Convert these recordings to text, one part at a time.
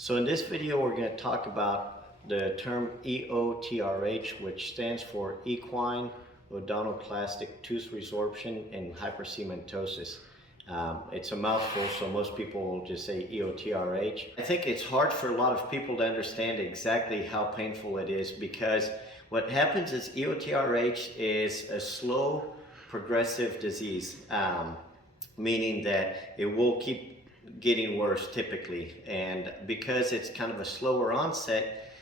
So in this video, we're going to talk about the term Eotrh, which stands for equine odontoclastic tooth resorption and hypercementosis. It's a mouthful, so most people will just say Eotrh. I think it's hard for a lot of people to understand exactly how painful it is, because what happens is Eotrh is a slow progressive disease, meaning that it will keep getting worse typically, and because it's kind of a slower onset,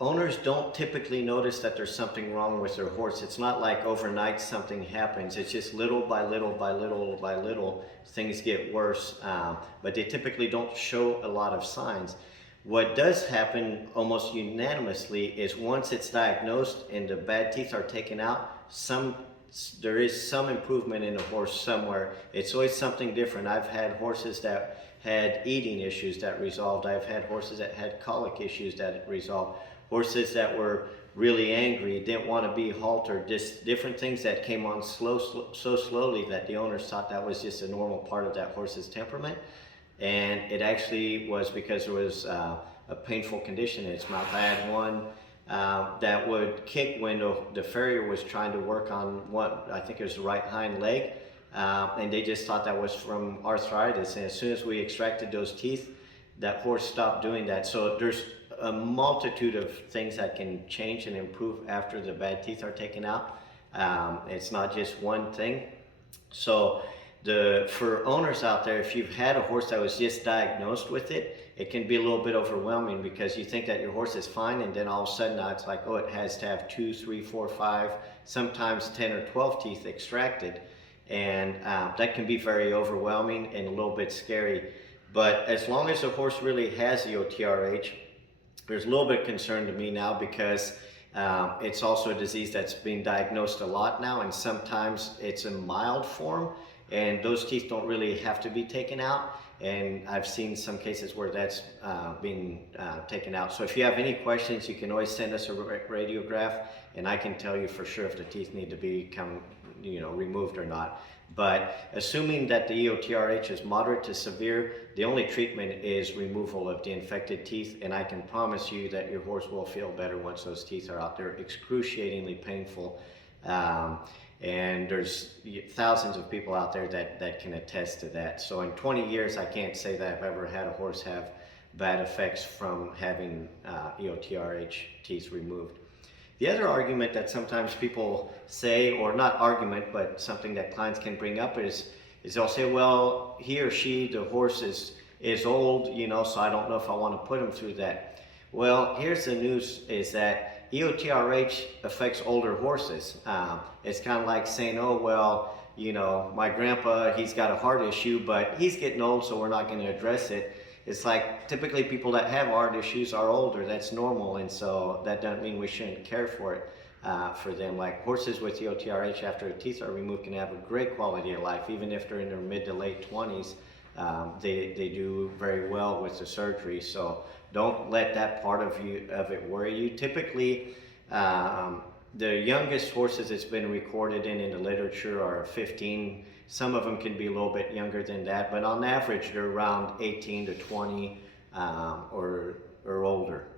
owners don't typically notice that there's something wrong with their horse. It's not like overnight something happens. It's just little by little by little by little things get worse, but they typically don't show a lot of signs. What does happen almost unanimously is once it's diagnosed and the bad teeth are taken out, there is some improvement in the horse somewhere. It's always something different. I've had horses that had eating issues that resolved. I've had horses that had colic issues that resolved. Horses that were really angry, didn't want to be haltered, just different things that came on so slowly that the owners thought that was just a normal part of that horse's temperament. And it actually was because there was a painful condition in its mouth. I had one that would kick when the farrier was trying to work on what I think it was the right hind leg, and they just thought that was from arthritis. And as soon as we extracted those teeth, that horse stopped doing that. So there's a multitude of things that can change and improve after the bad teeth are taken out. It's not just one thing. So for owners out there, if you've had a horse that was just diagnosed with it, it can be a little bit overwhelming, because you think that your horse is fine, and then all of a sudden now it's like, oh, it has to have 2, 3, 4, 5, sometimes 10 or 12 teeth extracted. And that can be very overwhelming and a little bit scary. But as long as the horse really has Eotrh, there's a little bit of concern to me now, because it's also a disease that's being diagnosed a lot now, and sometimes it's a mild form, and those teeth don't really have to be taken out. And I've seen some cases where that's being taken out. So if you have any questions, you can always send us a radiograph, and I can tell you for sure if the teeth need to be removed or not. But assuming that the Eotrh is moderate to severe, the only treatment is removal of the infected teeth, and I can promise you that your horse will feel better once those teeth are out. They're excruciatingly painful. And there's thousands of people out there that can attest to that. So in 20 years, I can't say that I've ever had a horse have bad effects from having Eotrh teeth removed. The other argument that sometimes people say, or not argument, but something that clients can bring up is they'll say, well, he or she, the horse is old, so I don't know if I want to put him through that. Well, here's the news, is that Eotrh affects older horses. It's kind of like saying, oh, well, my grandpa, he's got a heart issue, but he's getting old, so we're not going to address it. It's like typically people that have heart issues are older. That's normal, and so that doesn't mean we shouldn't care for it for them. Like horses with Eotrh, after the teeth are removed, can have a great quality of life, even if they're in their mid to late 20s. They do very well with the surgery. So don't let that part of it worry you. Typically, the youngest horses that's been recorded in the literature are 15. Some of them can be a little bit younger than that, but on average they're around 18 to 20 or older.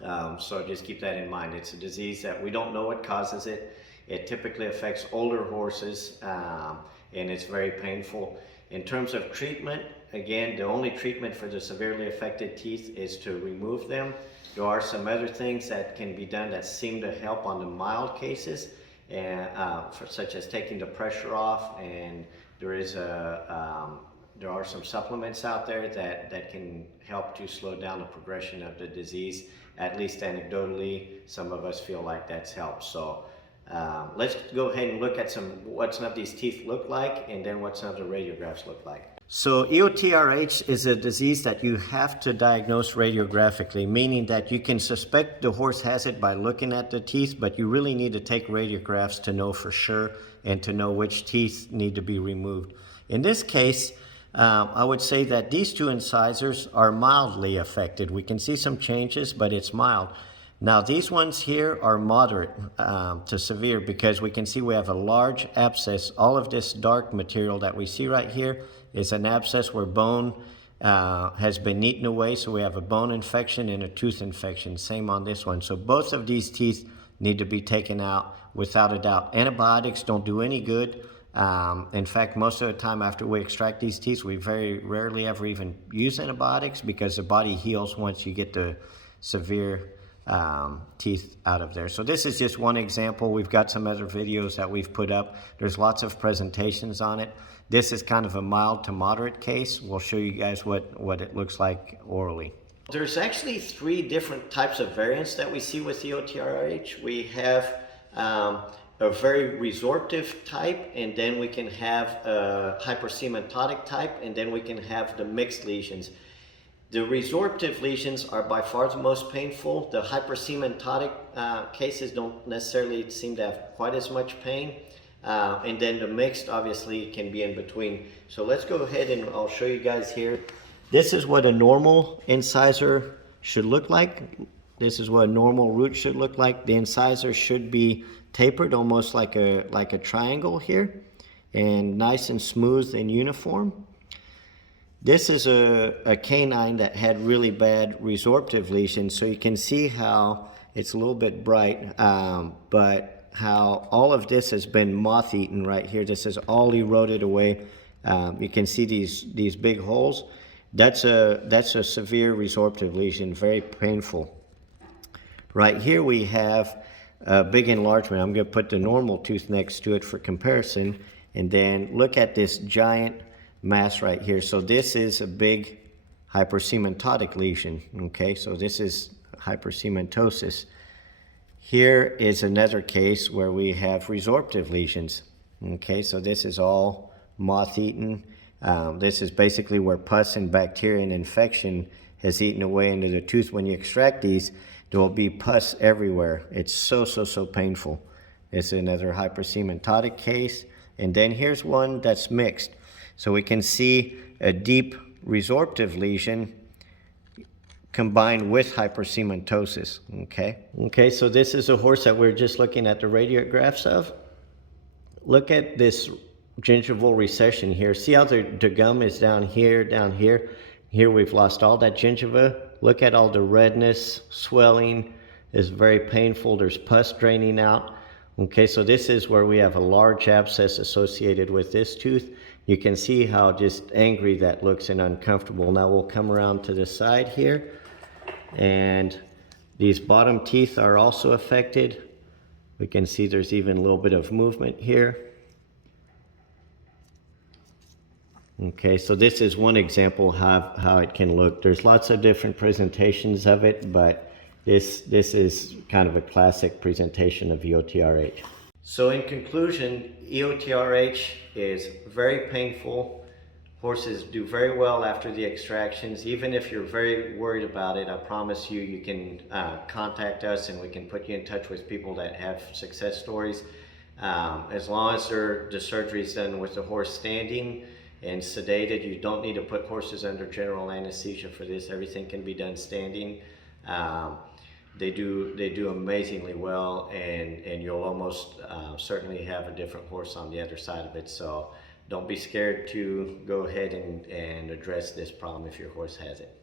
So just keep that in mind. It's a disease that we don't know what causes it. It typically affects older horses, and it's very painful. In terms of treatment, again, the only treatment for the severely affected teeth is to remove them. There are some other things that can be done that seem to help on the mild cases, and such as taking the pressure off, and there are some supplements out there that can help to slow down the progression of the disease. At least anecdotally, some of us feel like that's helped. So let's go ahead and look at what some of these teeth look like, and then what some of the radiographs look like. So Eotrh is a disease that you have to diagnose radiographically, meaning that you can suspect the horse has it by looking at the teeth, but you really need to take radiographs to know for sure and to know which teeth need to be removed. In this case, I would say that these two incisors are mildly affected. We can see some changes, but it's mild. Now these ones here are moderate to severe, because we can see we have a large abscess. All of this dark material that we see right here is an abscess where bone has been eaten away, so we have a bone infection and a tooth infection. Same on this one. So both of these teeth need to be taken out without a doubt. Antibiotics don't do any good. In fact, most of the time after we extract these teeth, we very rarely ever even use antibiotics because the body heals once you get the severe teeth out of there. So this is just one example. We've got some other videos that we've put up. There's lots of presentations on it. This is kind of a mild to moderate case. We'll show you guys what it looks like orally. There's actually 3 different types of variants that we see with Eotrh. We have a very resorptive type, and then we can have a hypercementotic type, and then we can have the mixed lesions. The resorptive lesions are by far the most painful. The hypercementotic cases don't necessarily seem to have quite as much pain. And then the mixed obviously can be in between. So let's go ahead and I'll show you guys here. This is what a normal incisor should look like. This is what a normal root should look like. The incisor should be tapered almost like a triangle here, and nice and smooth and uniform. This is a canine that had really bad resorptive lesions, so you can see how it's a little bit bright, but how all of this has been moth-eaten right here. This is all eroded away. You can see these big holes. That's a severe resorptive lesion, very painful. Right here we have a big enlargement. I'm going to put the normal tooth next to it for comparison, and then look at this giant mass right here. So this is a big hypercementotic lesion. Okay, so this is hypercementosis. Here is another case where we have resorptive lesions. Okay, so this is all moth-eaten. This is basically where pus and bacteria and infection has eaten away into the tooth. When you extract these, there will be pus everywhere. It's so painful. It's another hypercementotic case. And then here's one that's mixed. So we can see a deep resorptive lesion combined with hypercementosis. Okay, so this is a horse that we're just looking at the radiographs of. Look at this gingival recession here. See how the gum is down here, down here? Here we've lost all that gingiva. Look at all the redness, swelling. It's very painful. There's pus draining out. Okay, so this is where we have a large abscess associated with this tooth. You can see how just angry that looks and uncomfortable. Now we'll come around to the side here, and these bottom teeth are also affected. We can see there's even a little bit of movement here. Okay, so this is one example of how it can look. There's lots of different presentations of it, but this is kind of a classic presentation of Eotrh. So in conclusion, Eotrh is very painful. Horses do very well after the extractions. Even if you're very worried about it, I promise you, you can contact us and we can put you in touch with people that have success stories. As long as the surgery is done with the horse standing and sedated, you don't need to put horses under general anesthesia for this. Everything can be done standing. They do amazingly well, and you'll almost certainly have a different horse on the other side of it. So don't be scared to go ahead and address this problem if your horse has it.